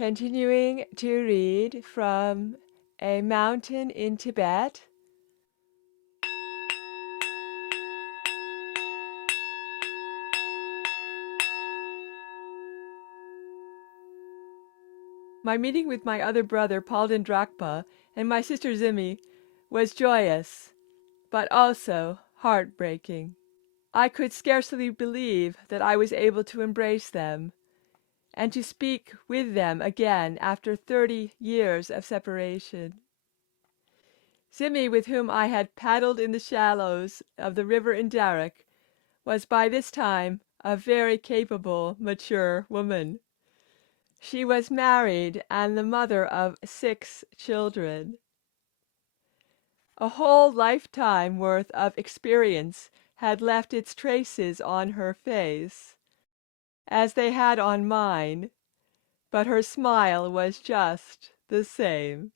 Continuing to read from A Mountain in Tibet. My meeting with my other brother, Palden Drakpa, and my sister Zimi was joyous, but also heartbreaking. I could scarcely believe that I was able to embrace them and to speak with them again after 30 years of separation. Zimi, with whom I had paddled in the shallows of the river in Darak, was by this time a very capable, mature woman. She was married and the mother of 6 children. A whole lifetime worth of experience had left its traces on her face, as they had on mine, but her smile was just the same.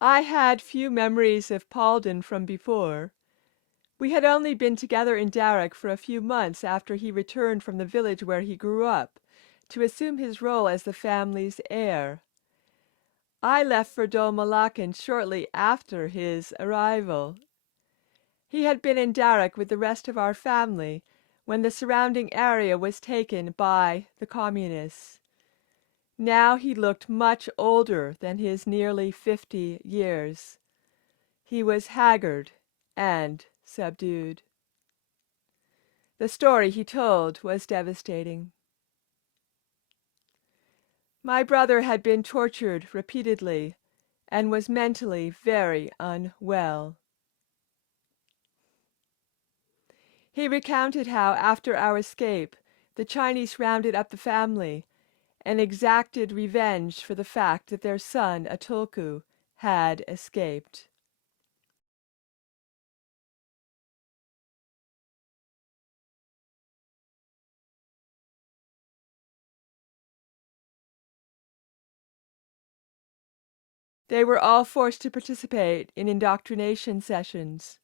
I had few memories of Palden from before. We had only been together in Darak for a few months after he returned from the village where he grew up, to assume his role as the family's heir. I left for Dol Malakan shortly after his arrival. He had been in Darak with the rest of our family when the surrounding area was taken by the communists. Now he looked much older than his nearly 50 years. He was haggard and subdued. The story he told was devastating. My brother had been tortured repeatedly and was mentally very unwell. He recounted how, after our escape, the Chinese rounded up the family and exacted revenge for the fact that their son, a tulku, had escaped. They were all forced to participate in indoctrination sessions.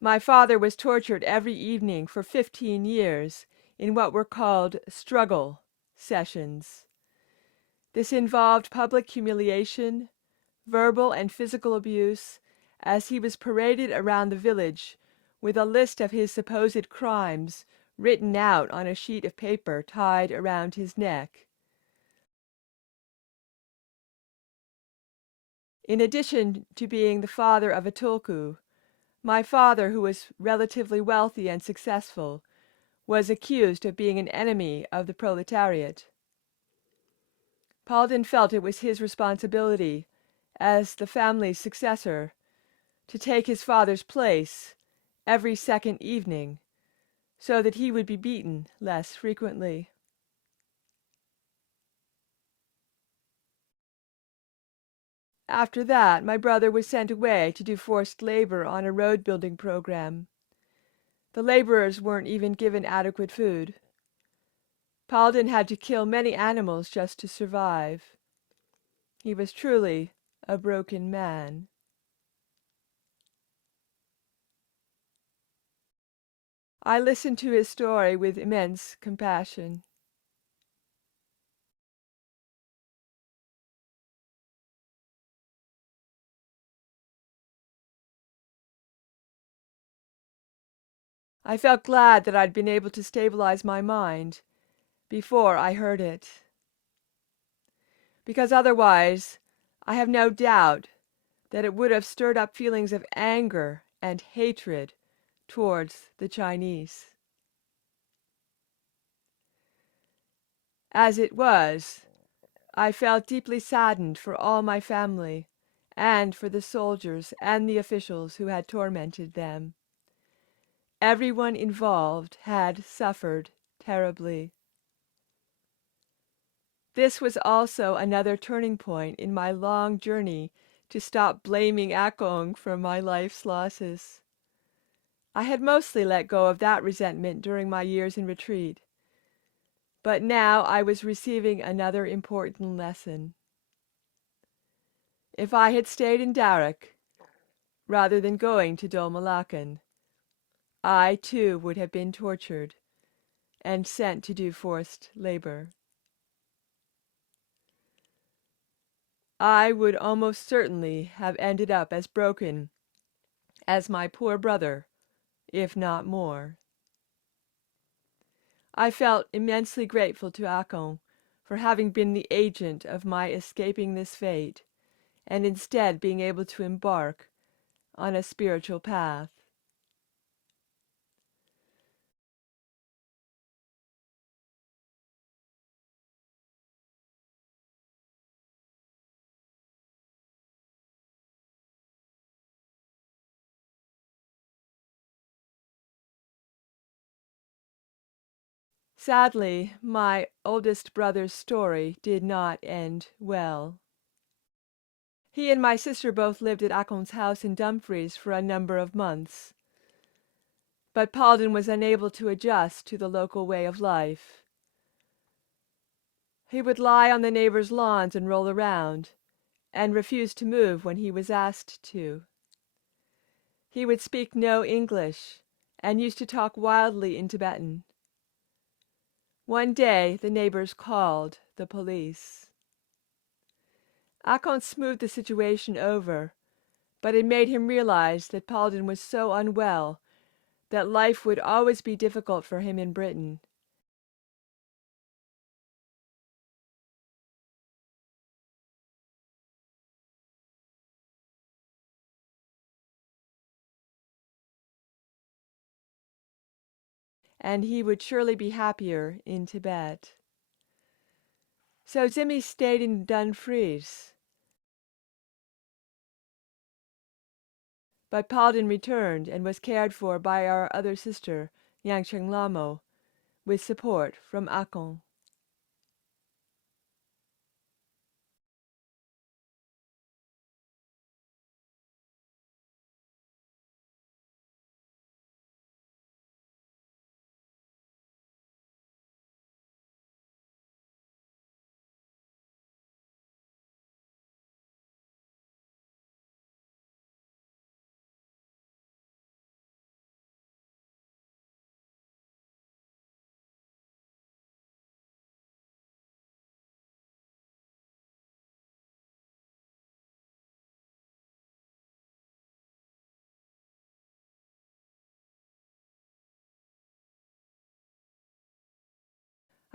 My father was tortured every evening for 15 years in what were called struggle sessions. This involved public humiliation, verbal and physical abuse, as he was paraded around the village with a list of his supposed crimes written out on a sheet of paper tied around his neck. In addition to being the father of a tulku, my father, who was relatively wealthy and successful, was accused of being an enemy of the proletariat. Palden felt it was his responsibility, as the family's successor, to take his father's place every second evening, so that he would be beaten less frequently. After that, my brother was sent away to do forced labor on a road-building program. The laborers weren't even given adequate food. Palden had to kill many animals just to survive. He was truly a broken man. I listened to his story with immense compassion. I felt glad that I'd been able to stabilize my mind before I heard it, because otherwise I have no doubt that it would have stirred up feelings of anger and hatred towards the Chinese. As it was, I felt deeply saddened for all my family and for the soldiers and the officials who had tormented them. Everyone involved had suffered terribly. This was also another turning point in my long journey to stop blaming Akong for my life's losses. I had mostly let go of that resentment during my years in retreat, but now I was receiving another important lesson. If I had stayed in Darak, rather than going to Dol Malakan, I too would have been tortured and sent to do forced labor. I would almost certainly have ended up as broken as my poor brother, if not more. I felt immensely grateful to Akon for having been the agent of my escaping this fate, and instead being able to embark on a spiritual path. Sadly, my oldest brother's story did not end well. He and my sister both lived at Akon's house in Dumfries for a number of months. But Palden was unable to adjust to the local way of life. He would lie on the neighbors' lawns and roll around, and refuse to move when he was asked to. He would speak no English, and used to talk wildly in Tibetan. One day the neighbors called the police. Akon smoothed the situation over, but it made him realize that Palden was so unwell that life would always be difficult for him in Britain. And he would surely be happier in Tibet. So Zimmy stayed in Dumfries. But Palden returned and was cared for by our other sister, Yangcheng Lama, with support from Akon.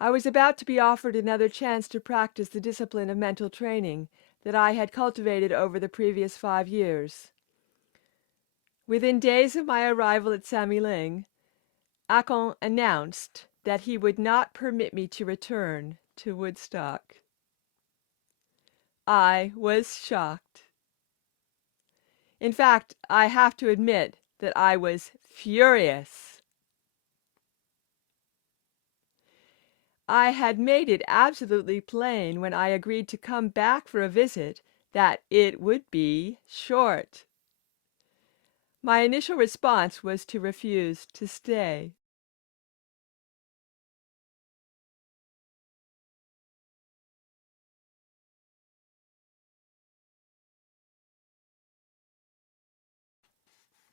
I was about to be offered another chance to practice the discipline of mental training that I had cultivated over the previous 5 years. Within days of my arrival at Samiling, Akon announced that he would not permit me to return to Woodstock. I was shocked. In fact, I have to admit that I was furious. I had made it absolutely plain when I agreed to come back for a visit that it would be short. My initial response was to refuse to stay.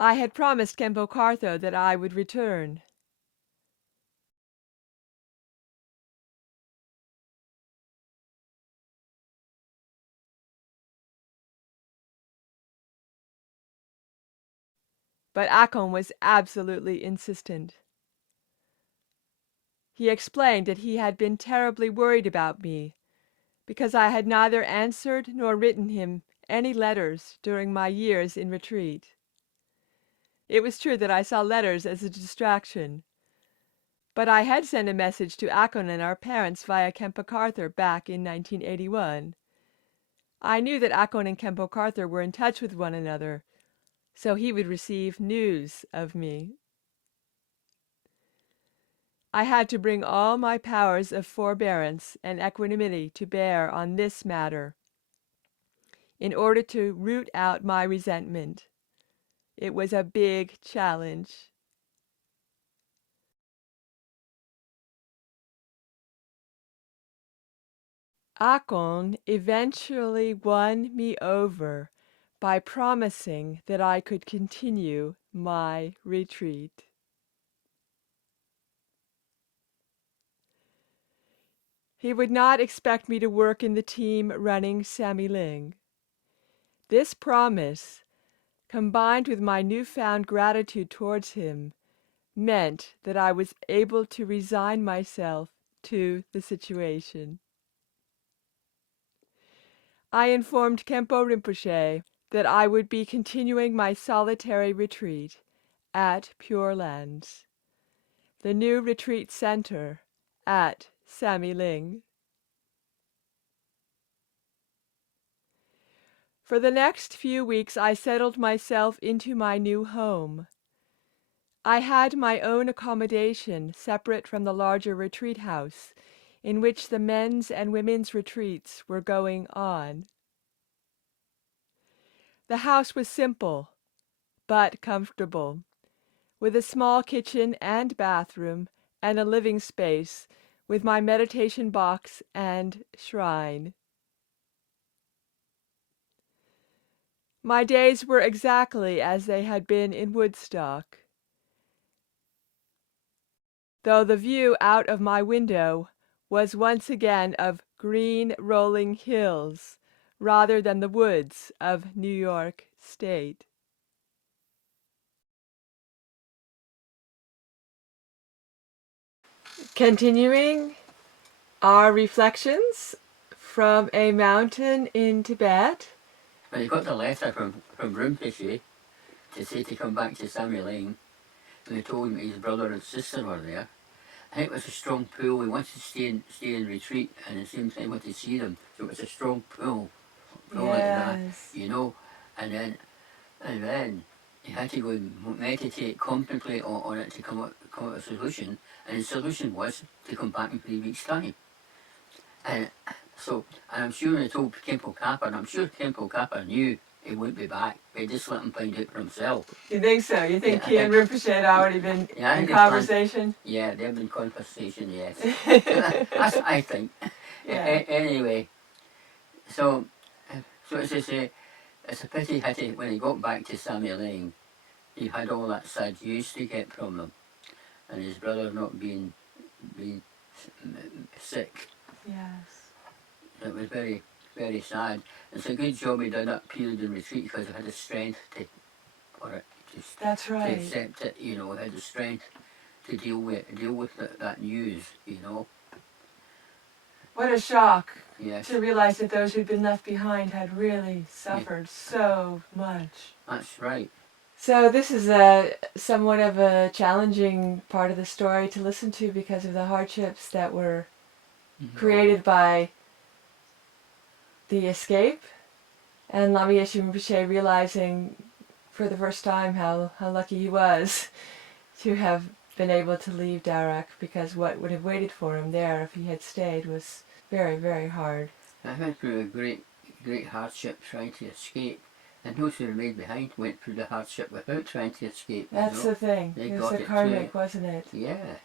I had promised Khenpo Karthar that I would return. But Akon was absolutely insistent. He explained that he had been terribly worried about me because I had neither answered nor written him any letters during my years in retreat. It was true that I saw letters as a distraction, but I had sent a message to Akon and our parents via Khenpo Karthar back in 1981. I knew that Akon and Khenpo Karthar were in touch with one another, so he would receive news of me. I had to bring all my powers of forbearance and equanimity to bear on this matter in order to root out my resentment. It was a big challenge. Akon eventually won me over by promising that I could continue my retreat. He would not expect me to work in the team running Sammy Ling. This promise, combined with my newfound gratitude towards him, meant that I was able to resign myself to the situation. I informed Khenpo Rinpoche that I would be continuing my solitary retreat at Pure Lands, the new retreat center at Sammy Ling. For the next few weeks I settled myself into my new home. I had my own accommodation separate from the larger retreat house in which the men's and women's retreats were going on. The house was simple, but comfortable, with a small kitchen and bathroom and a living space with my meditation box and shrine. My days were exactly as they had been in Woodstock, though the view out of my window was once again of green rolling hills rather than the woods of New York State. Continuing our reflections from a mountain in Tibet. When he got the letter from Rinpoche to say to come back to Sammy Ling, and they told him his brother and sister were there, and it was a strong pull. He wanted to stay in retreat, and at the same time wanted to see them. So it was a strong pull like that, you know. And then he had to go and meditate, contemplate on it to come up with a solution. And the solution was to come back in 3 weeks' time. And I'm sure they told Khenpo Kappa, and I'm sure Khenpo Kappa knew he wouldn't be back. They just let him find out for himself. You think so? You think he and Rinpoche had already been in conversation? Yeah, they've been in conversation, yes. That's what I think. Yeah. Anyway, so as I say, it's a pity when he got back to Sammy Ling, he had all that sad news to get from them, and his brother not being sick. Yes. It was very, very sad. It's a good job he did that period in retreat because he had the strength for it. That's right. To accept it, you know, he had the strength to deal with that news, you know. What a shock. Yes. To realize that those who'd been left behind had really suffered so much. That's right. So this is somewhat of a challenging part of the story to listen to because of the hardships that were created by the escape, and Lama Yeshe Rinpoche realizing for the first time how lucky he was to have been able to leave Darak, because what would have waited for him there if he had stayed was very, very hard. I went through a great hardship trying to escape, and those who remained behind went through the hardship without trying to escape. That's the thing. It was the karmic, wasn't it? Yes.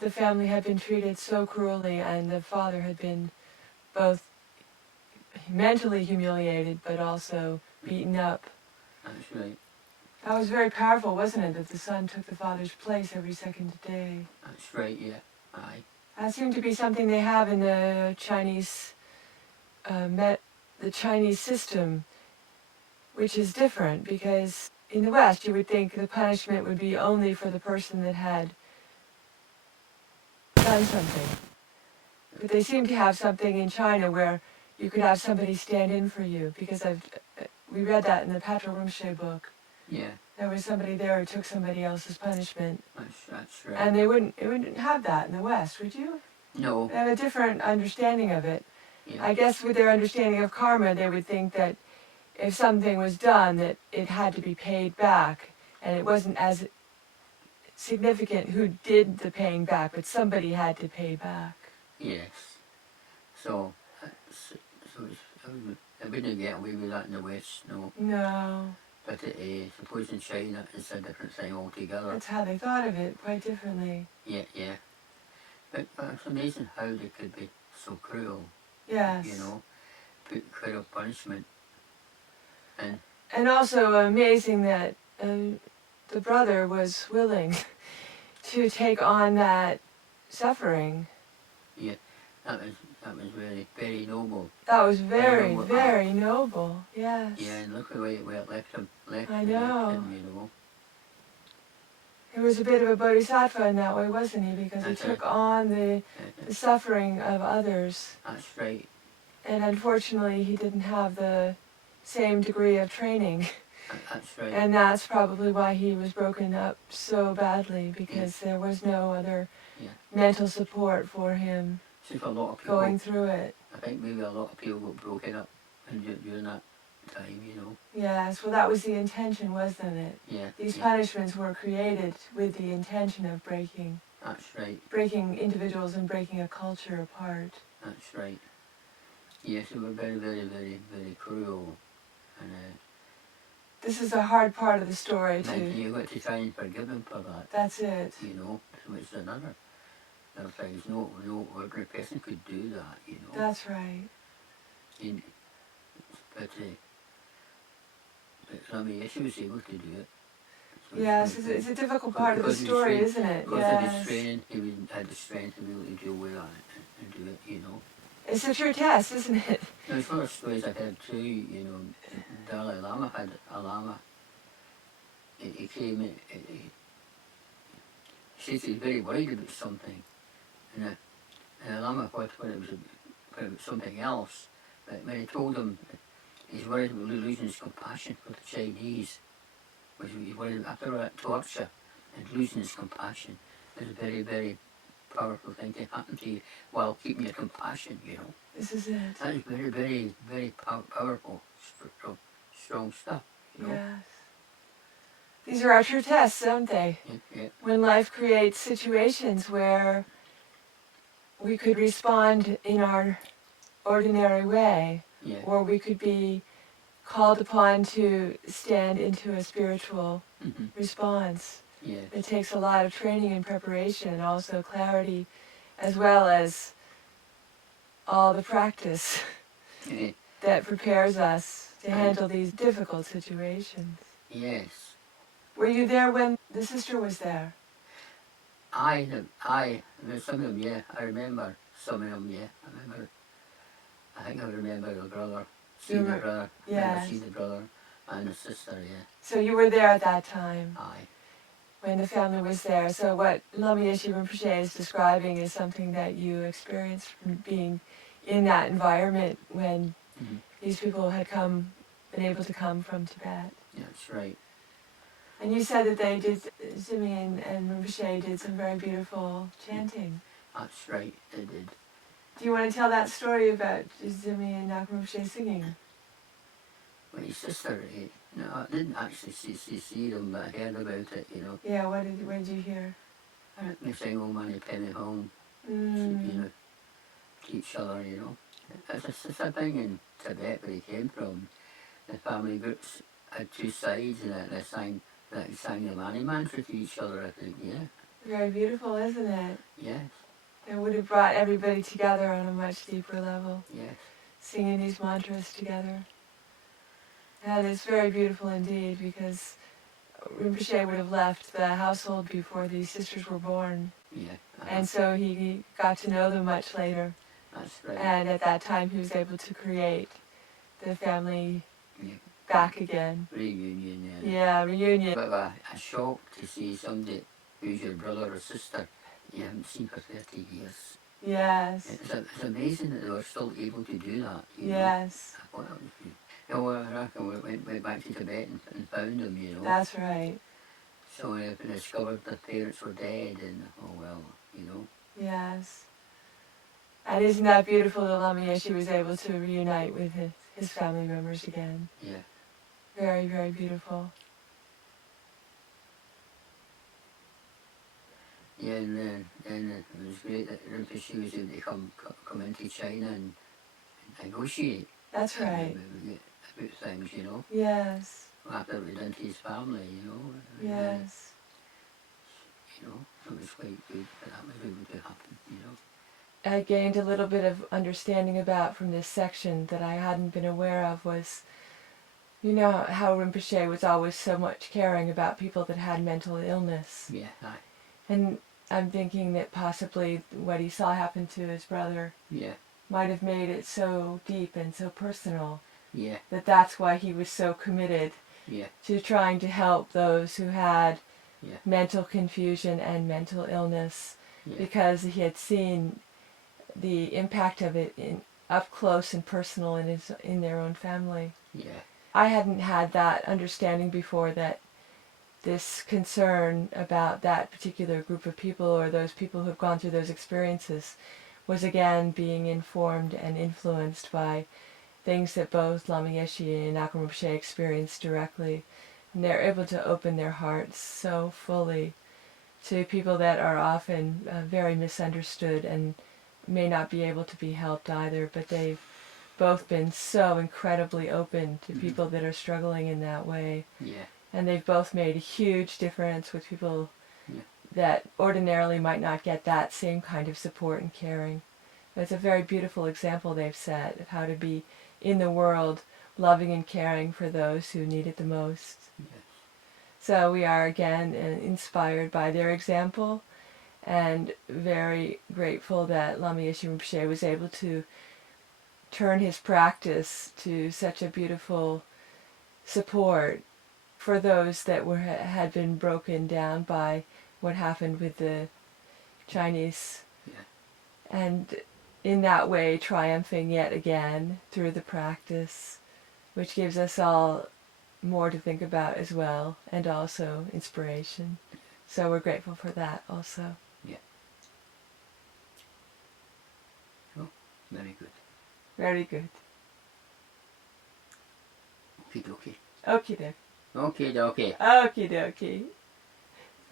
The family had been treated so cruelly, and the father had been both mentally humiliated but also beaten up. That's right. That was very powerful, wasn't it, that the son took the father's place every second day? That's right, yeah. Aye. That seemed to be something they have in the Chinese system, which is different, because in the West you would think the punishment would be only for the person that had done something. But they seem to have something in China where you could have somebody stand in for you, because we read that in the Patrol Rinpoche book. Yeah. There was somebody there who took somebody else's punishment. That's right. And they wouldn't have that in the West, would you? No. They have a different understanding of it. Yeah. I guess with their understanding of karma, they would think that if something was done, that it had to be paid back, and it wasn't as significant who did the paying back, but somebody had to pay back. Yes. So I wouldn't get away with that in the West, no. No. But suppose in China it's a different thing altogether. That's how they thought of it, quite differently. Yeah. But it's amazing how they could be so cruel. Yes. You know, put cruel punishment. And also amazing that the brother was willing to take on that suffering. Yeah, that was very, very noble. That was Very very, noble very act. noble. Yes. Yeah, and look the way it left him, I know. him, you know. He was a bit of a bodhisattva in that way, wasn't he? Because he That's took it. on the suffering of others. That's right. And unfortunately, he didn't have the same degree of training. That's right. And that's probably why he was broken up so badly, because there was no other mental support for him So for a lot of people, going through it. I think maybe a lot of people got broken up during that time, you know. Yes, well, that was the intention, wasn't it? Yeah. These punishments were created with the intention of breaking That's right. individuals and breaking a culture apart. That's right. Yes, they were very, very, very, very cruel. And this is a hard part of the story, too. And you've got to try and forgive him for that. That's it. You know, which is another thing. No ordinary person could do that, you know. That's right. But Lama Yeshe was able to do it. So yes, it's a difficult part of the story, isn't it? Because yes. of his training, he had the strength to be able to deal with that and do it, you know. It's a true test, isn't it? There's other stories I've heard too, you know. Dalai Lama had a lama. He came in, he said he was very worried about something. And the lama thought when it was about something else. But when he told him he's worried about losing his compassion for the Chinese, which he's worried about after all that torture and losing his compassion, is a very, very powerful thing to happen to you while keeping your compassion, you know. This is it. That is very, very, very powerful, strong stuff, you know. Yes. These are our true tests, aren't they? Yeah. When life creates situations where we could respond in our ordinary way, or we could be called upon to stand into a spiritual response. Yes. It takes a lot of training and preparation, and also clarity, as well as all the practice that prepares us to handle these difficult situations. Yes. Were you there when the sister was there? There's some of them, yeah. I remember some of them, yeah. I think I remember the brother, seeing the brother, yes. see the brother and the sister, yeah. So you were there at that time? Aye. When the family was there. So what Lama Yeshe Rinpoche is describing is something that you experienced from being in that environment when these people had been able to come from Tibet. That's right. And you said that they did, Zimi and Rinpoche did some very beautiful chanting. That's right, they did. Do you want to tell that story about Zimi and Rinpoche singing? Well, his sister, no, I didn't actually see them, but I heard about it, you know. Yeah, what did you hear? I heard them sing "Oh Money Penny Home," you know, to each other, you know. It's a thing in Tibet where he came from. The family groups had two sides, and they sang the Mani mantra to each other, I think, yeah. Very beautiful, isn't it? Yes. It would have brought everybody together on a much deeper level. Yes. Singing these mantras together. And it's very beautiful indeed, because Rinpoche would have left the household before these sisters were born. Yeah. And so he got to know them much later. That's right. And at that time he was able to create the family back again. Reunion, yeah. Yeah, reunion. But a shock to see somebody who's your brother or sister you haven't seen for 30 years. Yes. It's amazing that they were still able to do that. Yes. I thought that was good. You know, I reckon we went back to Tibet and found them, you know. That's right. So when they discovered their parents were dead, and oh well, you know. Yes. And isn't that beautiful that Lama Yeshe was able to reunite with his family members again? Yeah. Very, very beautiful. Yeah, and then it was great that Rinpoche was able to come into China and negotiate. That's right. About things, you know. Yes. After it was into his family, you know. Yes. You know, it was quite good that that was able to happen, you know. I gained a little bit of understanding about from this section that I hadn't been aware of was, you know, how Rinpoche was always so much caring about people that had mental illness. Yeah, aye. And I'm thinking that possibly what he saw happen to his brother Yeah. might have made it so deep and so personal Yeah. that that's why he was so committed Yeah. to trying to help those who had Yeah. mental confusion and mental illness, Yeah. because he had seen the impact of it up close and personal in their own family. Yeah. I hadn't had that understanding before, that this concern about that particular group of people, or those people who have gone through those experiences, was again being informed and influenced by things that both Lama Yeshe and Rinpoche experienced directly. And they're able to open their hearts so fully to people that are often very misunderstood and may not be able to be helped either, but they've both been so incredibly open to people that are struggling in that way. Yeah. And they've both made a huge difference with people Yeah. that ordinarily might not get that same kind of support and caring. It's a very beautiful example they've set of how to be in the world, loving and caring for those who need it the most. Yes. So we are again inspired by their example, and very grateful that Lama Yeshe Rinpoche was able to turn his practice to such a beautiful support for those that had been broken down by what happened with the Chinese. Yeah. And in that way triumphing yet again through the practice, which gives us all more to think about as well, and also inspiration. So we're grateful for that also. Yeah. Oh, very good. Very good. Okie dokie. Okie dokie. Okie dokie. Okie dokie.